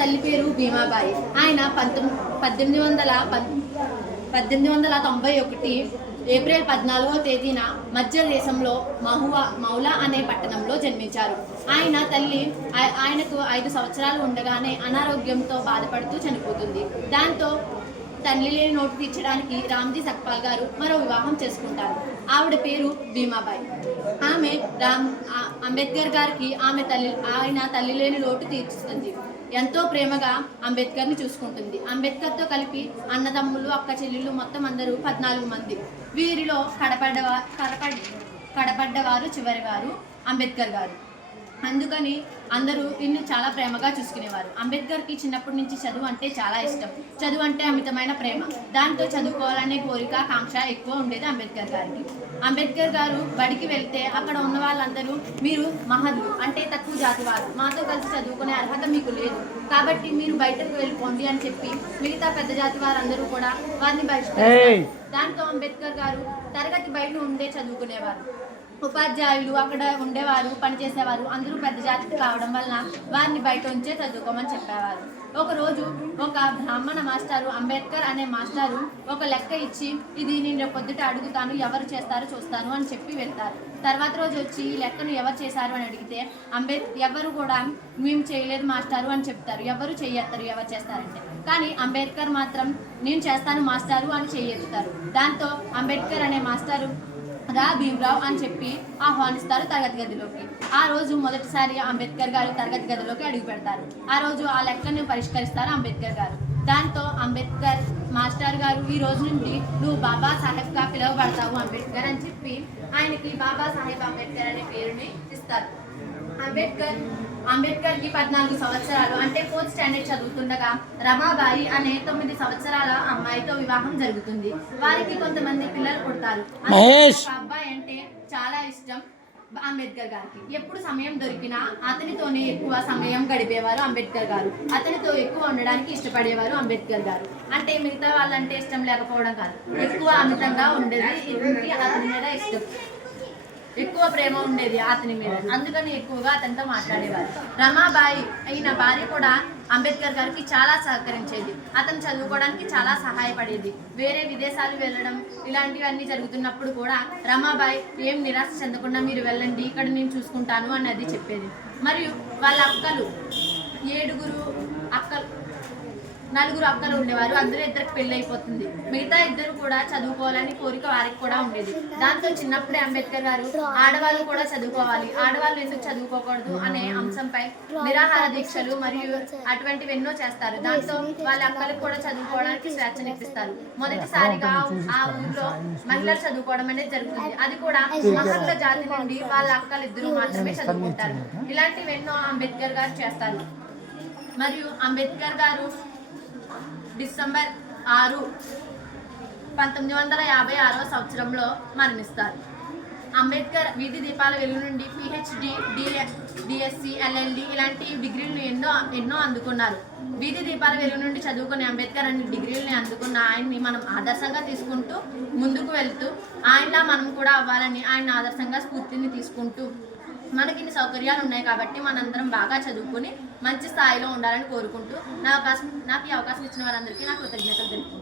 తల్లి పేరు భీమాబాయి. ఆయన 1891 ఏప్రిల్ 14వ తేదీన మధ్య దేశంలో మౌలా అనే పట్టణంలో జన్మించారు. ఆయనకు 5 సంవత్సరాలు ఉండగానే అనారోగ్యంతో బాధపడుతూ చనిపోతుంది. దాంతో తల్లి లేని నోటు తీర్చడానికి రామ్జీ సక్పాల్ గారు మరో వివాహం చేసుకుంటారు. ఆవిడ పేరు భీమాబాయి. ఆమె అంబేద్కర్ గారికి ఆయన తల్లి లేని లోటు తీర్చుతుంది. ఎంతో ప్రేమగా అంబేద్కర్ని చూసుకుంటుంది. అంబేద్కర్తో కలిపి అన్నదమ్ములు, అక్క చెల్లెళ్ళు మొత్తం అందరూ 14 మంది. వీరిలో కడపడ్డవారు చివరివారు అంబేద్కర్ గారు. అందుకని అందరూ ఇన్ని చాలా ప్రేమగా చూసుకునేవారు. అంబేద్కర్కి చిన్నప్పటి నుంచి చదువు అంటే చాలా ఇష్టం. చదువు అంటే అమితమైన ప్రేమ. దాంతో చదువుకోవాలనే కోరిక, కాంక్ష ఎక్కువ ఉండేది అంబేద్కర్ గారికి. అంబేద్కర్ గారు బడికి వెళ్తే అక్కడ ఉన్న వాళ్ళందరూ మీరు మహద్లు అంటే తక్కువ జాతి వారు, మాతో కలిసి చదువుకునే అర్హత మీకు లేదు, కాబట్టి మీరు బయటకు వెళ్ళిపోండి అని చెప్పి మిగతా పెద్ద జాతి వారందరూ కూడా వారిని బహిష్కరిస్తారు. దాంతో అంబేద్కర్ గారు తరగతి బయట ఉండే చదువుకునేవారు. ఉపాధ్యాయులు అక్కడ ఉండేవారు, పనిచేసేవారు అందరూ పెద్ద జాతికి కావడం వలన వారిని బయట ఉంచే చదువుకోమని చెప్పేవారు. ఒకరోజు ఒక బ్రాహ్మణ మాస్టారు అంబేద్కర్ అనే మాస్టారు ఒక లెక్క ఇచ్చి, ఇది నేను పొద్దుట అడుగుతాను, ఎవరు చేస్తారో చూస్తాను అని చెప్పి వెళ్తారు. తర్వాత రోజు వచ్చి ఈ లెక్కను ఎవరు చేశారు అని అడిగితే ఎవరు కూడా మేము చేయలేదు మాస్టారు అని చెప్తారు. ఎవరు చెయ్యెత్తారు ఎవరు చేస్తారంటే. కానీ అంబేద్కర్ మాత్రం నేను చేస్తాను మాస్టారు అని చెయ్యెత్తుతారు. దాంతో అంబేద్కర్ అనే మాస్టారు రా భీమరావు అని చెప్పి ఆహ్వానిస్తారు తరగతి గదిలోకి. ఆ రోజు మొదటిసారి అంబేద్కర్ గారు తరగతి గదిలోకి అడుగు పెడతారు. ఆ రోజు ఆ లెక్కను పరిష్కరిస్తారు అంబేద్కర్ గారు. దాంతో అంబేద్కర్ మాస్టర్ గారు ఈ రోజు నుండి నువ్వు బాబా సాహెబ్గా పిలువబడతావు అంబేద్కర్ అని చెప్పి ఆయనకి బాబా సాహెబ్ అంబేద్కర్ అనే పేరుని ఇస్తారు. అంబేద్కర్కి 14 సంవత్సరాలు అంటే 4th స్టాండర్డ్ చదువుతుండగా రమాబాయి అనే 9 సంవత్సరాల అమ్మాయితో వివాహం జరుగుతుంది. వారికి కొంతమంది పిల్లలు పుడతారు. అబ్బాయి అంటే చాలా ఇష్టం అంబేద్కర్ గారికి. ఎప్పుడు సమయం దొరికినా అతనితోనే ఎక్కువ సమయం గడిపేవారు అంబేద్కర్ గారు. అతనితో ఎక్కువ ఉండడానికి ఇష్టపడేవారు అంబేద్కర్ గారు. అంటే మిగతా వాళ్ళంటే ఇష్టం లేకపోవడం కాదు, ఎక్కువ అమితంగా ఉండేది అతని మీద ఇష్టం, ఎక్కువ ప్రేమ ఉండేది అతని మీద. అందుకని ఎక్కువగా అతనితో మాట్లాడేవారు. రమాబాయి అయిన భార్య కూడా అంబేద్కర్ గారికి చాలా సహకరించేది. అతను చదువుకోవడానికి చాలా సహాయపడేది. వేరే విదేశాలు వెళ్ళడం ఇలాంటివన్నీ జరుగుతున్నప్పుడు కూడా రమాబాయి ఏం నిరాశ చెందకుండా మీరు వెళ్ళండి, ఇక్కడ నేను చూసుకుంటాను అన్నది చెప్పేది. మరియు వాళ్ళ అక్కలు 9 అక్కలు ఉండేవారు. అందరూ 2 పెళ్లి అయిపోతుంది. మిగతా 2 కూడా చదువుకోవాలని కోరిక వారికి కూడా ఉండేది. దాంతో చిన్నప్పుడే అంబేద్కర్ గారు ఆడవాళ్ళు కూడా చదువుకోవాలి, ఆడవాళ్ళు ఎందుకు చదువుకోకూడదు అనే అంశంపై నిరాహార దీక్షలు మరియు అటువంటివి ఎన్నో చేస్తారు. దాంతో వాళ్ళ అక్కలకు కూడా చదువుకోవడానికి స్వేచ్ఛనిప్పిస్తారు. మొదటిసారిగా ఆ ఊళ్ళో మహిళలు చదువుకోవడం అనేది జరుగుతుంది. అది కూడా మహర్ల జాతి నుండి వాళ్ళ అక్కలిద్దరూ మాత్రమే చదువుకుంటారు. ఇలాంటివి ఎన్నో అంబేద్కర్ గారు చేస్తారు. మరియు అంబేద్కర్ గారు డిసెంబర్ 6, 1956 సంవత్సరంలో మరణిస్తారు. అంబేద్కర్ వీధి దీపాల వెలుగు నుండి PhD, DSc, LLD ఇలాంటి డిగ్రీలను ఎన్నో అందుకున్నారు. వీధి దీపాల వెలుగు నుండి చదువుకునే అంబేద్కర్ అనే డిగ్రీలని అందుకున్న ఆయన్ని మనం ఆదర్శంగా తీసుకుంటూ ముందుకు వెళ్తూ ఆయనలా మనం కూడా అవ్వాలని ఆయన ఆదర్శంగా స్ఫూర్తిని తీసుకుంటూ మనకి ఇన్ని సౌకర్యాలు ఉన్నాయి కాబట్టి మనందరం బాగా చదువుకుని మంచి స్థాయిలో ఉండాలని కోరుకుంటూ నాకు ఈ అవకాశం ఇచ్చిన వారందరికీ నా కృతజ్ఞతలు తెలుపుకుంటున్నాను.